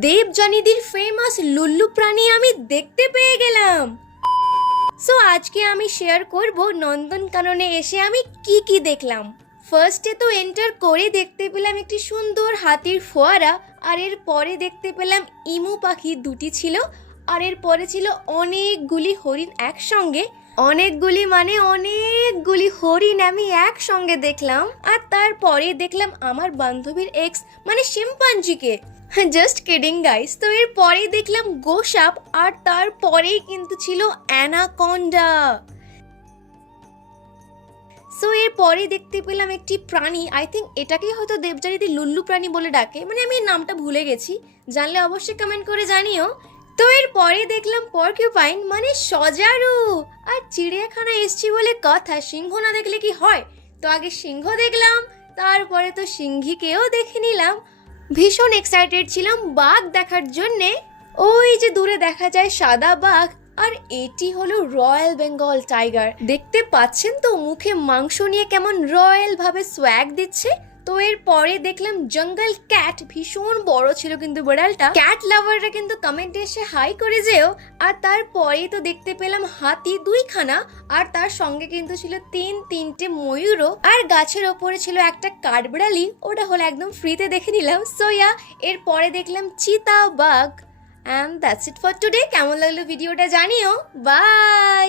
দেবযানীদির famous Lullu প্রাণী আমি দেখতে পেয়ে গেলাম। সো আজকে আমি শেয়ার করব নন্দনকাননে এসে আমি কি কি দেখলাম। ফার্স্টে তো এন্টার করে দেখতে পেলাম একটি সুন্দর হাতির ফোয়ারা, আর এর পরে দেখতে পেলাম ইমু পাখি দুটি ছিল, আর এর পরে ছিল অনেকগুলি হরিণ একসঙ্গে। অনেকগুলি মানে অনেকগুলি হরিণ আমি একসঙ্গে দেখলাম। আর তারপরে দেখলাম আমার বান্ধবীর এক্স মানে শিম্পাঞ্জিকে। Just kidding guys. তো এর পরেই দেখলাম গোসাপ, আর তারপরেই কিন্তু ছিল অ্যানাকন্ডা। সো এর পরে দেখতে পেলাম একটি প্রাণী, আই থিঙ্ক এটাকেই হয়তো দেবযানীদি লুল্লু প্রাণী বলে ডাকে, মানে আমি এর নামটা ভুলে গেছি, জানলে অবশ্যই কমেন্ট করে জানিও। তো এর পরে দেখলাম পর্কিউপাইন মানে সজারু। আর চিড়িয়াখানা এসছি বলে কথা, সিংহ না দেখলে কি হয়, তো আগে সিংহ দেখলাম, তারপরে তো সিংহীকেও দেখে নিলাম। ভীষণ এক্সাইটেড ছিলাম বাঘ দেখার জন্যে। ওই যে দূরে দেখা যায় সাদা বাঘ, আর এটি হলো রয়্যাল বেঙ্গল টাইগার। দেখতে পাচ্ছেন তো মুখে মাংস নিয়ে কেমন রয়্যাল ভাবে সোয়াগ দিচ্ছে। তো এর পরে দেখলাম জঙ্গল ক্যাট, ভীষণ বড় ছিল কিন্তু বিড়ালটা। ক্যাট লাভাররা কিন্তু কমেন্টে এসে হাই করে যেও। আর তারপরেই তো দেখতে পেলাম হাতি দুইখানা, আর তার সঙ্গে কিন্তু ছিল তিনটে ময়ূরও, আর গাছের ওপরে ছিল একটা কাঠবিড়ালি, ওটা হলো একদম ফ্রিতে দেখে নিলাম। সো ইয়া, এর পরে দেখলাম চিতা বাঘ। And that's it for today. কেমন লাগলো ভিডিওটা জানিও। বাই।